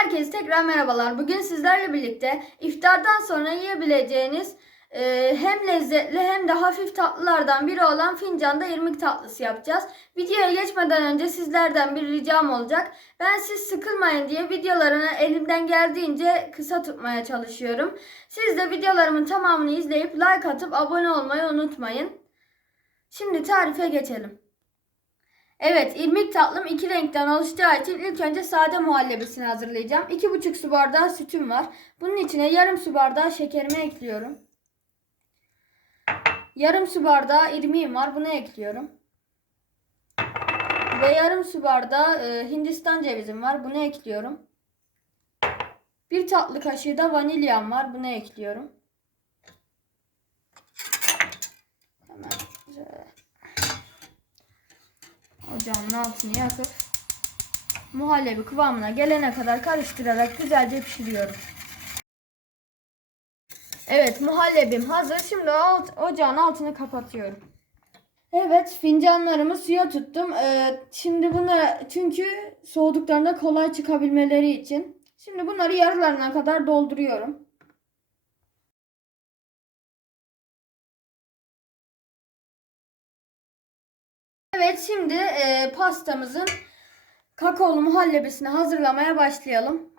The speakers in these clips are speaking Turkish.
Herkese tekrar merhabalar. Bugün sizlerle birlikte iftardan sonra yiyebileceğiniz e, hem lezzetli hem de hafif tatlılardan biri olan fincanda irmik tatlısı yapacağız. Videoya geçmeden önce sizlerden bir ricam olacak. Ben siz sıkılmayın diye videolarını elimden geldiğince kısa tutmaya çalışıyorum. Siz de videolarımın tamamını izleyip like atıp abone olmayı unutmayın. Şimdi tarife geçelim. Evet, irmik tatlım iki renkten oluşacağı için ilk önce sade muhallebisini hazırlayacağım. 2,5 su bardağı sütüm var. Bunun içine yarım su bardağı şekerimi ekliyorum. Yarım su bardağı irmiğim var. Bunu ekliyorum. Ve yarım su bardağı e, Hindistan cevizim var. Bunu ekliyorum. Bir tatlı kaşığı da vanilyam var. Bunu ekliyorum. Ocağın altını yakıp muhallebi kıvamına gelene kadar karıştırarak güzelce pişiriyorum. Evet muhallebim hazır. Şimdi alt, ocağın altını kapatıyorum. Evet fincanlarımı suya tuttum. Ee, şimdi bunları çünkü soğuduklarında kolay çıkabilmeleri için. Şimdi bunları yarılarına kadar dolduruyorum. Evet şimdi e, pastamızın kakaolu muhallebisini hazırlamaya başlayalım.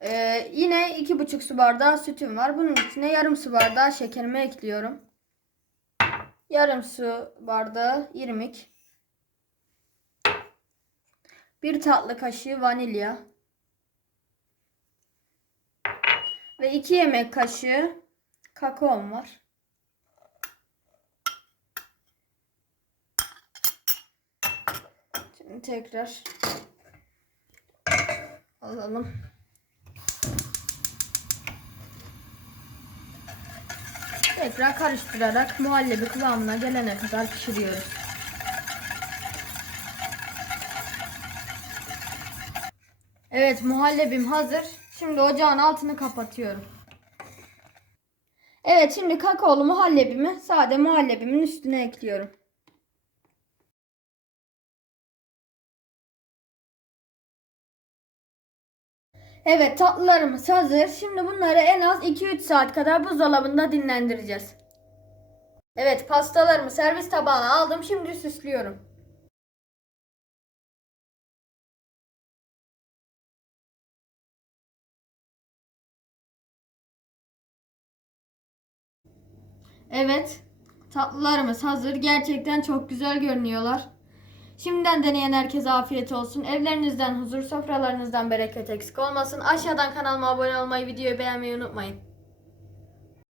E, yine iki buçuk su bardağı sütüm var. Bunun içine yarım su bardağı şekerimi ekliyorum. Yarım su bardağı irmik. Bir tatlı kaşığı vanilya. Ve iki yemek kaşığı kakaom var. Şimdi tekrar alalım. Tekrar karıştırarak muhallebi kıvamına gelene kadar pişiriyoruz. Evet muhallebim hazır. Şimdi ocağın altını kapatıyorum. Evet şimdi kakaolu muhallebimi sade muhallebimin üstüne ekliyorum. Evet tatlılarımız hazır. Şimdi bunları en az 2-3 saat kadar buzdolabında dinlendireceğiz. Evet pastalarımı servis tabağına aldım. Şimdi süslüyorum. Evet tatlılarımız hazır. Gerçekten çok güzel görünüyorlar. Şimdiden deneyen herkese afiyet olsun. Evlerinizden huzur, sofralarınızdan bereket eksik olmasın. Aşağıdan kanalıma abone olmayı, videoyu beğenmeyi unutmayın.